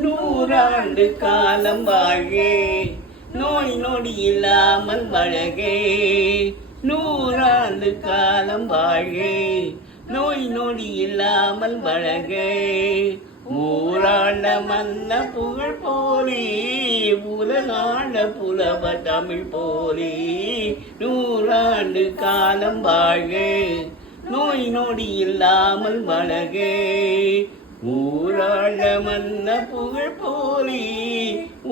நூறாண்டு காலம் வாழே, நோய் நொடி இல்லாமல் வழகே. நூறாண்டு காலம் வாழே, நோய் நொடி இல்லாமல் வழகே. ஊராண்ட மன்ன புகழ் போலே, உலகாண்ட புலவ தமிழ் போலே. நூறாண்டு காலம் வாழே, நோய் நொடி இல்லாமல் வழகே. ஊராண்ட மன்ன புகழ் போலே,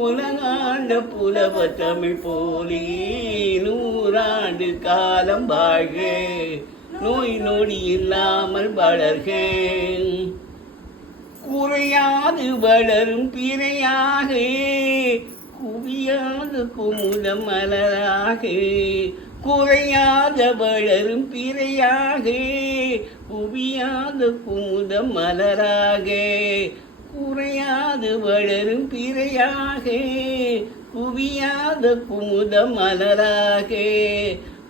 உலகாண்ட புலவ தமிழ் போலே. நூறாண்டு காலம் வாழே, நோய் நொடி இல்லாமல் வளர்கே. குறையாது வளரும் பிறையாக, குவியாது குமுதம் மலராக. குறையாத வளரும் பிறையாக, குவியாத குமுதம் மலராக. குறையாது வளரும் பிறையாக, குவியாத குமுதம் மலராக.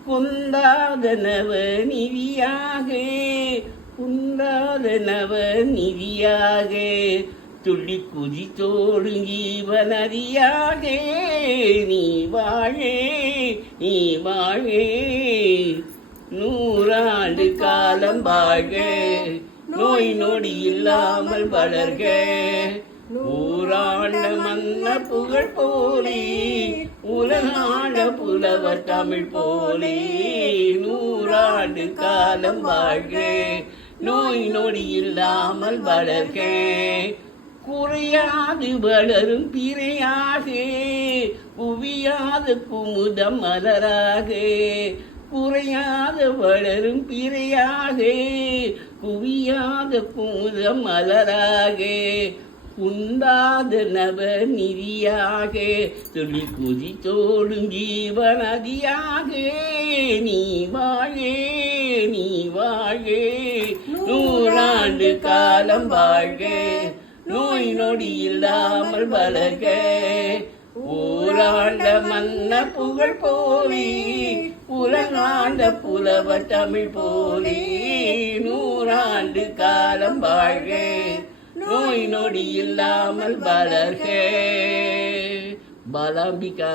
குந்தாத நவ நிதியாக, குந்தாத நவ நிதியாக. துள்ளி குதித்தோடு ஜீவநதியாக. நீ வாழே, நீ வாழே. நூறாண்டு காலம் வாழே, நோய் நொடி இல்லாமல் வளர்க. ஊராண்ட மன்ன புகழ் போலே, உலகாண்ட புலவ தமிழ் போலே. நூறாண்டு காலம் வாழே, நோய் நொடி இல்லாமல் வளர்க. குறையாது வளரும் பிறையாக, குவியாத குமுதம் மலராக. குறையாத வளரும் பிறையாக, குவியாத குமுதம் மலராக. குந்தாத நவ நிதியாக, துளி குதித்தோடும் ஜீவநதியாக. நீ வாழே, நீ வாழே. நூறாண்டு காலம் வாழே, நோய் நொடி இல்லாமல் வளர்க. ஊராண்ட மன்ன புகழ் போலே, உலகாண்ட புலவ தமிழ் போலே. நூறாண்டு காலம் வாழே, நோய் நொடி இல்லாமல் வளர்க. பாலாம்பிகா.